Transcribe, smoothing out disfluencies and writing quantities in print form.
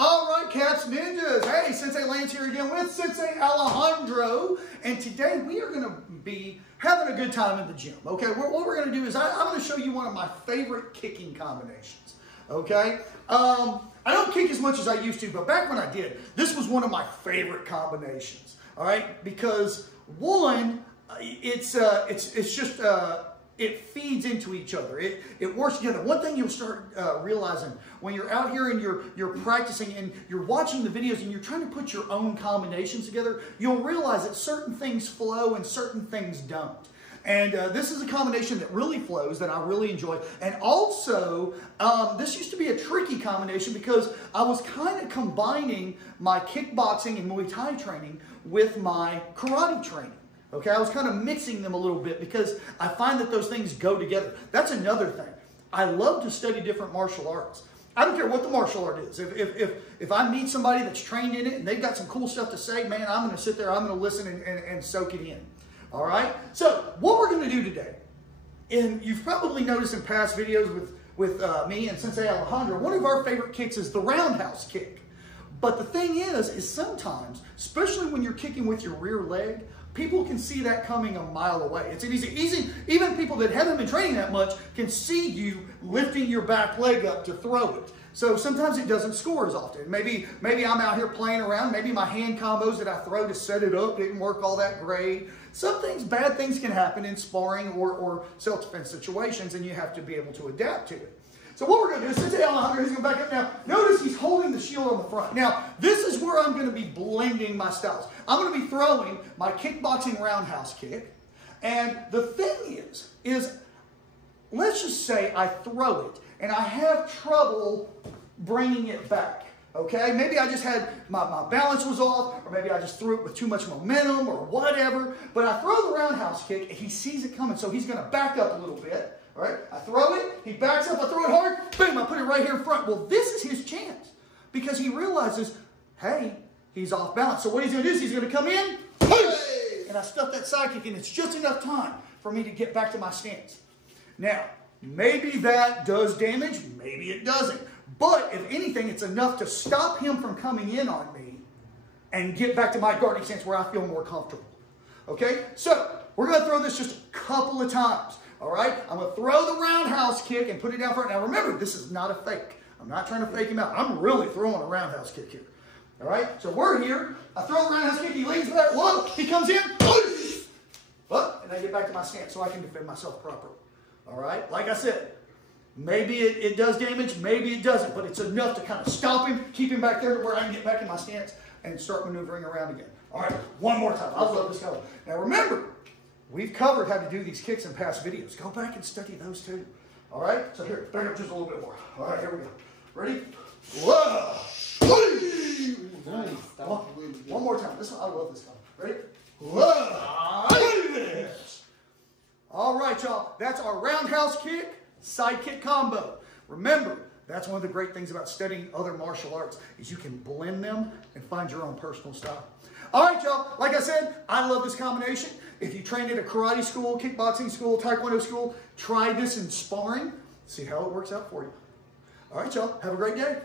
All right, Cats Ninjas. Hey, Sensei Lance here again with Sensei Alejandro. And today we are going to be having a good time in the gym. Okay, what we're going to do is I'm going to show you one of my favorite kicking combinations. Okay, I don't kick as much as I used to, but back when I did, this was one of my favorite combinations. All right, because one, it's just it feeds into each other. It works together. One thing you'll start realizing when you're out here and you're practicing and you're watching the videos and you're trying to put your own combinations together, you'll realize that certain things flow and certain things don't. And this is a combination that really flows, that I really enjoy. And also, this used to be a tricky combination because I was kind of combining my kickboxing and Muay Thai training with my karate training. Okay, I was kind of mixing them a little bit because I find that those things go together. That's another thing. I love to study different martial arts. I don't care what the martial art is. If I meet somebody that's trained in it and they've got some cool stuff to say, man, I'm going to sit there, I'm going to listen and soak it in. All right? So what we're going to do today, and you've probably noticed in past videos with me and Sensei Alejandro, one of our favorite kicks is the roundhouse kick. But the thing is sometimes, especially when you're kicking with your rear leg, people can see that coming a mile away. It's easy. Even people that haven't been training that much can see you lifting your back leg up to throw it. So sometimes it doesn't score as often. Maybe I'm out here playing around. Maybe my hand combos that I throw to set it up didn't work all that great. Some things, bad things can happen in sparring or self-defense situations, and you have to be able to adapt to it. So what we're going to do is, Sensei Alejandro, he's going to back up now. Notice he's holding the shield on the front. Now, this is where I'm going to be blending my styles. I'm going to be throwing my kickboxing roundhouse kick. And the thing is let's just say I throw it and I have trouble bringing it back. Okay, maybe I just had, my balance was off, or maybe I just threw it with too much momentum or whatever. But I throw the roundhouse kick and he sees it coming, so he's going to back up a little bit. All right, I throw it, he backs up, I throw it hard, boom, I put it right here in front. Well, this is his chance because he realizes, hey, he's off balance. So what he's going to do is he's going to come in, hey, and I stuff that side kick, and it's just enough time for me to get back to my stance. Now, maybe that does damage, maybe it doesn't. But if anything, it's enough to stop him from coming in on me and get back to my guarding stance where I feel more comfortable. Okay, so we're going to throw this just a couple of times. All right, I'm going to throw the roundhouse kick and put it down front. Now remember, this is not a fake. I'm not trying to fake him out. I'm really throwing a roundhouse kick here. All right, so we're here. I throw the roundhouse kick. He leans back. Whoa, he comes in. And I get back to my stance so I can defend myself properly. All right, like I said, maybe it does damage, maybe it doesn't, but it's enough to kind of stop him, keep him back there to where I can get back in my stance and start maneuvering around again. All right, one more time. I love this color. Now remember, we've covered how to do these kicks in past videos. Go back and study those too. All right? So here, back up just a little bit more. All right, here we go. Ready? Whoa! One more time. This one, I love this one. Ready? Whoa! All right, y'all. That's our roundhouse kick, side kick combo. Remember, that's one of the great things about studying other martial arts is you can blend them and find your own personal style. All right, y'all. Like I said, I love this combination. If you train at a karate school, kickboxing school, taekwondo school, try this in sparring. See how it works out for you. All right, y'all. Have a great day.